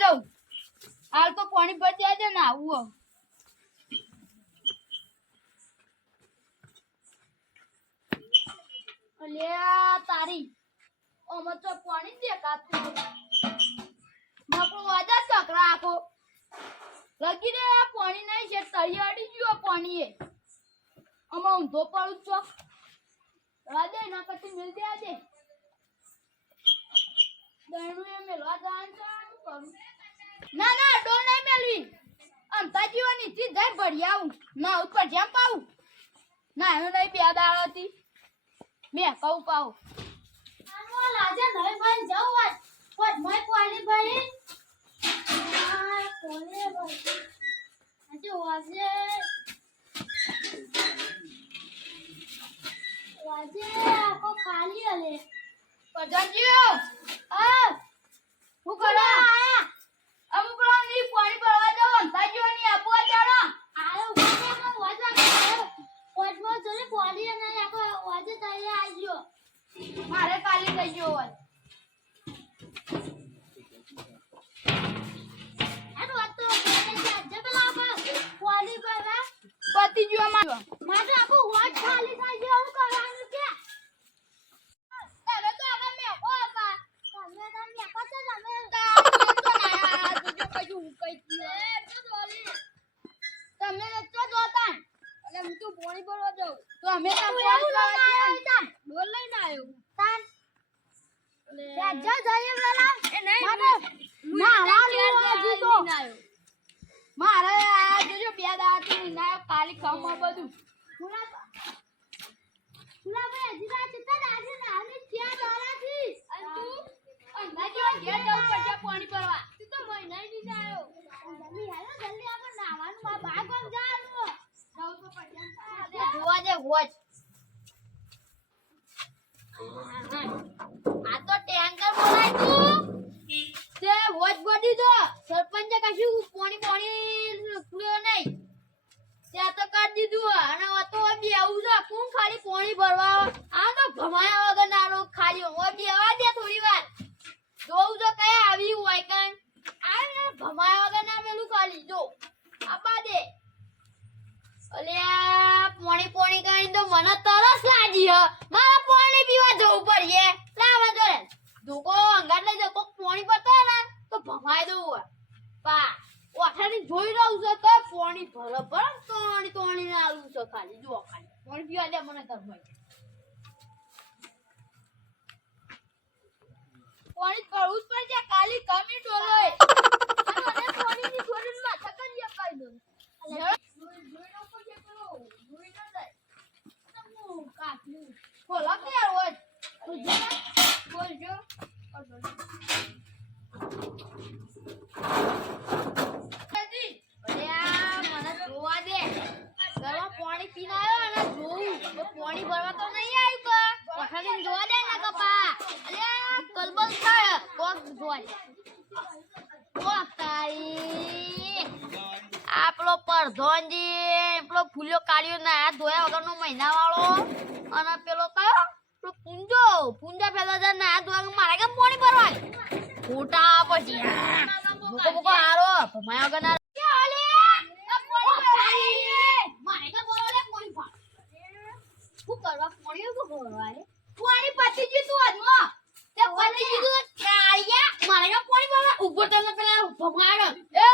જાઉં હાલ તો પાણી ભરી આજે ને આવું લગી રે પાણી નહીં છે તળિયે અડી ગયો પાણી આમાં ઊંધો પડું છો. રાદે ના કટી મિલ દે આજે. મેલવા આનું કરું. ના ના ડોલ નહીં મેલવી. અંતા જીવાની થી જઈ ભરી આવું. ના ઉપર જેમ પાવું. ના એનું નહીં બે દાળ હતી. મેં કહું પાવું લાજે નહીં ભાઈ જાઉં વાત. પટ મેં કોલી ભાઈ. ભાઈ? આજે વાજે. વાજે આખો ખાલી હલે. પ્રધાનજી આ હું કરો? પતિ મારે આખો વાટ ખાલી થઈ ગયો હું કરવાનું છે. તમે તો મેકો હતા. તમે તો મેકો છો તમે તમને નતો જોતા. એટલે હું તો પાણી ભરવા જાઉં. તો અમે તો તું લઈને આવ્યો. તાન. રાજા જઈએ પેલા એ નહીં, મારે હું નાવાનું ચાર હજી તો. મારે આ જોજો બે લઈને આવ્યો કાલી ખમમાં બધું. ફુલા ફુલા ભાઈ હજી રાત તો રાજા નાની ક્યાં ડોરાથી અને તું? અંદાજો ઘેર જવું પડશે પાણી ભરવા. તું તો મહિના લઈને આવ્યો. જલ્દી હાલો જલ્દી આપણે નાવાનું બા બા કોમ જવાનું જવું તો પડશે. જોવા દે વોચ તે વોચ ગોડી તો સરપંચે કશું પોણી પોણી ખુલ્યો નહીં. ત્યાં તો કરી દીધું અને તો બી આવું છે. કોણ ખાલી પોણી ભરવા? આ તો ભમાયા વગર નાનો ખાલી ઓ બી આવા દે થોડી વાર. જોઉં તો કયા આવી હોય કણ. આ ભમાયા વગર ના પેલું ખાલી. જો આપા દે અલ્યા, પોણી પોણી કરીને તો મને તરસ લાગી હ. મારા પોણી પીવા જવું પડશે લાવા જોડે ધોકો અંગાટ લઈ જાવ કોક પાણી પડતો હોય ને તો ભમાઈ દઉં હોય પા ઓઠાની જોઈ રહું છે તો પાણી ભરે ભરે તોણી તોણી ને આલું છે ખાલી જુઓ ખાલી પાણી પીવા દે મને ઘરમાં પાણી કરવું જ પડશે કાલી કમી ડોલોય અને પાણીની જોડીને માથા કરી અપાઈ દઉં પાણી ભરવા તો નહીં આવ્યું કા પઠાડીને જોવા દે ને કપા અલ્યા કલબલ થાય દે કોક તારી. આપણો પરધોનજી પેલો ફૂલ્યો કાઢ્યો ના ધોયા વગરનો મહિના વાળો અને પેલો કયો? પેલો પૂંજો. પૂંજા પેલા જા ના ધોયા મારે કેમ પાણી ભરવાય ખોટા પછી. ભૂકો ભૂકો હારો ભમાયા વગર ના પાણી પતી ગયું ગયું તું કાળિયા મારે પાણી ભરવા. ઊભો તમે પેલા ભમાડો એ,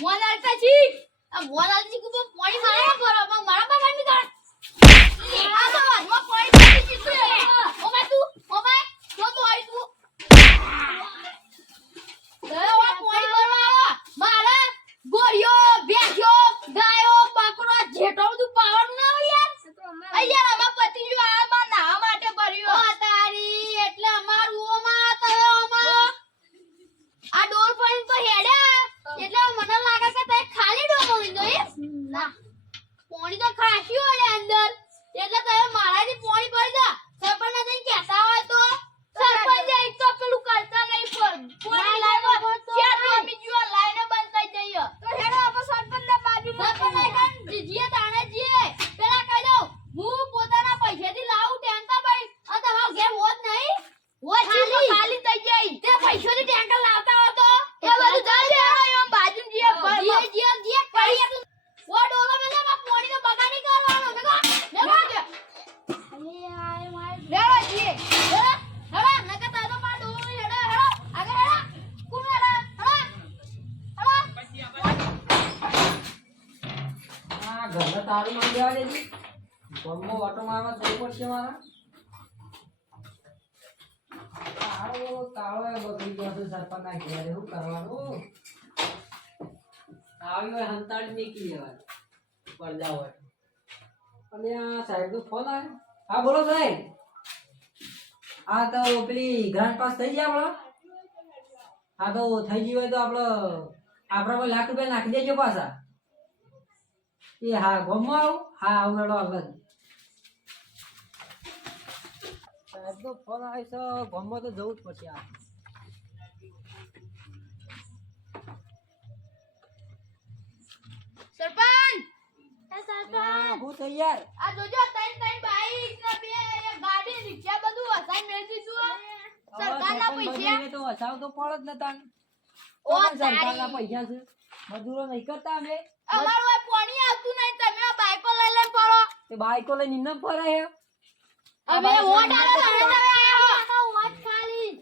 મોન આલતા છી. આ મોન આલતી કુ પાણી મારે કેમ ભરવા મારા બાબા ની કર આ તો હાથમાં પાણી પતી ગયું તું ઓ ભાઈ તું ઓ ભાઈ જો તું આવી તું ગયો આ પાણી ભરવા આવો મારે ગોળીઓ ભેંસ્યો ગાયો બકરો જેટલો બધું પાવાનું ના હોય યાર અહીંયા આમાં પતિ જો આમાં નાવા માટે ભર્યો ઓ તારી એટલે અમારું ઓમાં તમે ઓમાં આ ડોર પડીને તો હેડ્યા એટલે મને લાગે કે તે ખાલી ડોર મળી ગઈ ના ફોનમાં ઓટો મારવા જવું પડશે મારા. તાળો તાળો એ સરપંચના ઘેર. શું કરવાનું? આવી હોય નીકળી પડદા હોય. અને આ સાહેબ નો ફોન આવ્યો. હા, બોલો સાહેબ હા તો પેલી ગ્રાન્ડ પાસ થઈ ગયા આપણો? હા, તો થઈ ગયું હોય તો આપણો આપણા લાખ રૂપિયા નાખી દેજો પાછા. એ હા ગમો આવું. હા આવું હેડો આગળ સાહેબનો ફોન આવે છે ગમમાં તો જવું જ પડશે આ. સરપંચ! હું તૈયાર. આ જોજો ત્રણ ત્રણ બાઈક ને બે ગાડી રિક્ષા બધું વસાઈ મેળ દીધું સરકારના પૈસા. તો વસાવ તો પડે જ નતા ઓ સરકારના પૈસા છે. મજૂરો નહીં કરતા અમે. અમારું આ પાણી આવતું નહીં તમે આ બાઈકો લઈ લઈને પડો તે બાઈકો લઈને નિમ્ન ફરે છે અમે વોટ આલો તમે તમે વોટ ખાલી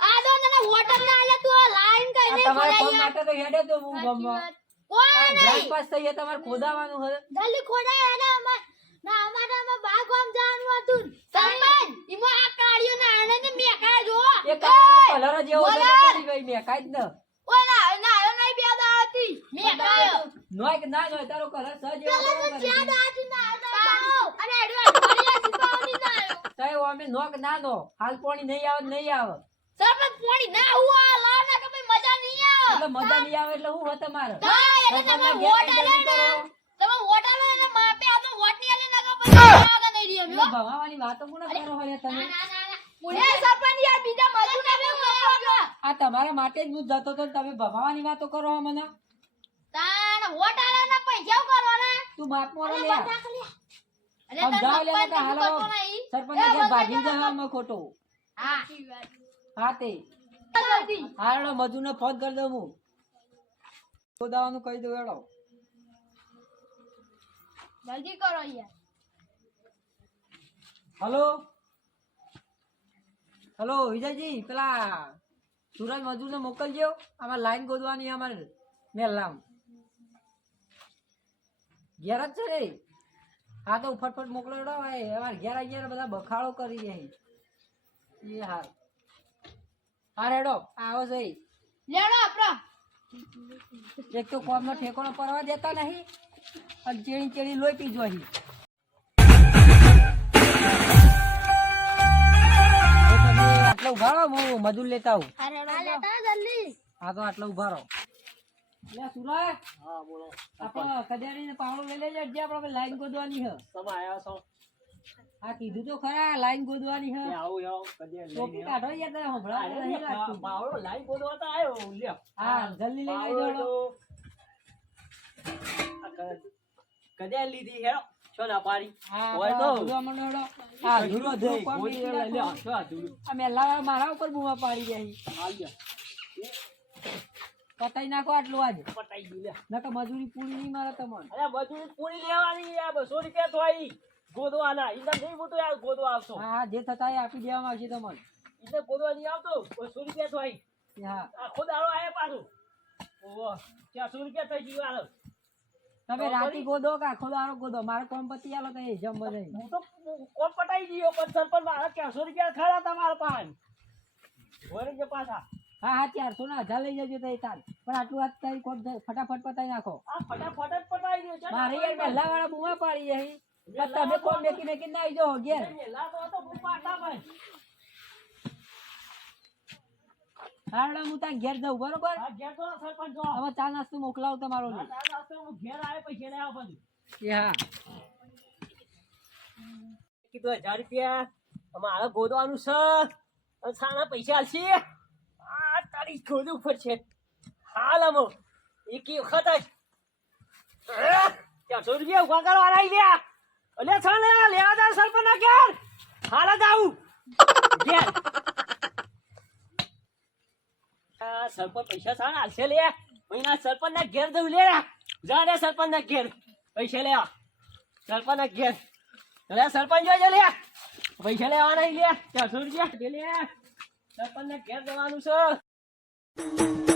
આ દો તને વોટ ના આલે તું આ લાઈન કઈ કઈને તમારે ફોન માટે તો હેડે તો હું ગમમાં કોઈ નહીં. પાસ થઈ તમારે ખોદાવાનું છે જલ્દી ખોડાય અને અમાર ના અમારા આમાં બા આમ જવાનું હતું. સરપંચ ઈમો આ કાળિયો ના આને મેકા જો. એ કલર જ એવો છે કરી ગઈ મેં કાંઈ જ ન. ઓલા ના આયો નહીં બે દાતી મેકાયો. નોય કે ના નોય તારો કલર સજ એવો તાય અમે નોક ના નો હાલ પાણી નહીં આવે નહીં આવે. સરપંચ પોણી ના હુઆ લા કે મજા નહીં આવે. એટલે મજા નહીં આવે એટલે હું હોય તમારે? ના એટલે તમે વોટ આલે જઈને ને કરો. તમે વોટ આલે ને માપે આ તો વોટ નહીં આલે ના કે આગળ નહીં રહી અમે ભવાવાની વાતો કોને કરો હોય તમે? ના ના ના મુને સરપંચ યાર બીજા મજૂર ને બે આ તમારા માટે જ હું જતો તો તમે ભવાવાની વાતો કરો મને. તાણ વોટ આલે ને પૈસા કરવાના તું બાપ મોરો લે. મજૂરને ફોન કરી દઉં હું. ખોદાવાનું કહી દઉં એડો જલ્દી કરો યાર હલો? હલો વિજયજી પેલા સુરજ મજૂરને મોકલજો. આમાં લાઈન ગોદવાની અમારે મેલામ ઘેર જ છે રે હા તો ફટફટ મોકલો હેડો ભાઈ અમારે ઘેર અગિયાર બધા બખાડો કરી જાય. એ હાર. હા રેડો આવો છે લેડો આપડો એક તો કોમનો ઠેકોનો પરવા દેતા નહીં અને ચેડી ચેડી લોહી પીજો અહીં. આટલો ઊભા રહો હું મજૂર લેતા આવું હા તો આટલો ઊભા રહો લે સુરજ. હા બોલો. આપણે કડિયારી ને પાવડો લઈ લેજો જે આપણે લાઈન ગોદવાની છે તમે આયા છો? હા કીધું તો ખરા લાઈન ગોદવાની છે એ આવો કદી ટોપી કાઢો યાર હમણાં નહીં લાગતું. બાવળો લાઈ ગોદવા તો આયો લ્યો. હા જલ્દી લઈ બાવળો લેજો તો આ ક- કદી લીધી હે. છો ના હોય તો. હા લે, છો મેલા મારા ઉપર બુમા પાડી જાય હા લ્યો. પતાઈ નાખો આટલું આજે. પટાઈ ગયું લે. નકર મજૂરી પૂરી નહીં મારે તમારે. અરે મજૂરી પૂરી લેવાની આ બસો રૂપિયા તો આઈ. ગોદવાના. ઈને નહીં મોટો યાર ગોદવા આવતો હા જે થતા એ આપી દેવામાં આવશે તમને ઈને ગોદવા નહીં આવતો. બસો રૂપિયા તો આવી હા. આખો દાડો આવે પાછું. ઓહો ચારસો રૂપિયા થઈ ગયું આલો તમે રાતી ગોદો કે આખો દાડો ગોદો? મારે કોમ પતી આલો તો એ જમ બધે હું તો કોમ પટાઈ ગયો પણ સરપંચ મારા ચારસો રૂપિયા ખરા તમારા પાસે. વળી જે પાછા. હા હા ચારસો ના હજાર લઈ જજો તઈ તાર. પણ આટલું વાત તારી કોટ ફટાફટ પતાઈ નાખો. આ ફટાફટ જ પટાઈ દો મારે યાર પહેલા વાળા બુમા પાડી જાય પણ તમે કોમ મેકી મેકી ના આવી જાઓ ઘેર. તો હતો હું ભાઈ ત્યાં ઘેર જાઉં બરોબર? ઘેર તો સરપંચ જો હવે ચા નાસ્તો મોકલાવું તમારો ચા નાસ્તો હું ઘેર આવે પછી લેવા બધું. હા. કીધું હજાર રૂપિયા. અમારે ગોદવાનું છે અને સાના પૈસા આલશે. આ તારી ગોદવું પડશે હાલ અમો એક વખત જ. ચારસો રૂપિયા ઊભા કરો ઈ ગયા. અલે છા લે લેવા દા સરપંચ ના ઘેર. હાલ જ આવું. ઘેર સરપંચ પૈસા સાના હાલશે લે. મહિના સરપંચ ના ઘેર દઉં લે. જા રે સરપંચ ના ઘેર. પૈસા લેવા સરપંચ ના ઘેર. અરે સરપંચ જોઈ લે. પૈસા લેવા નહીં લે. ચારસો રૂપિયા લે સરપંચ ને ઘેર દેવાનું છે. Thank you.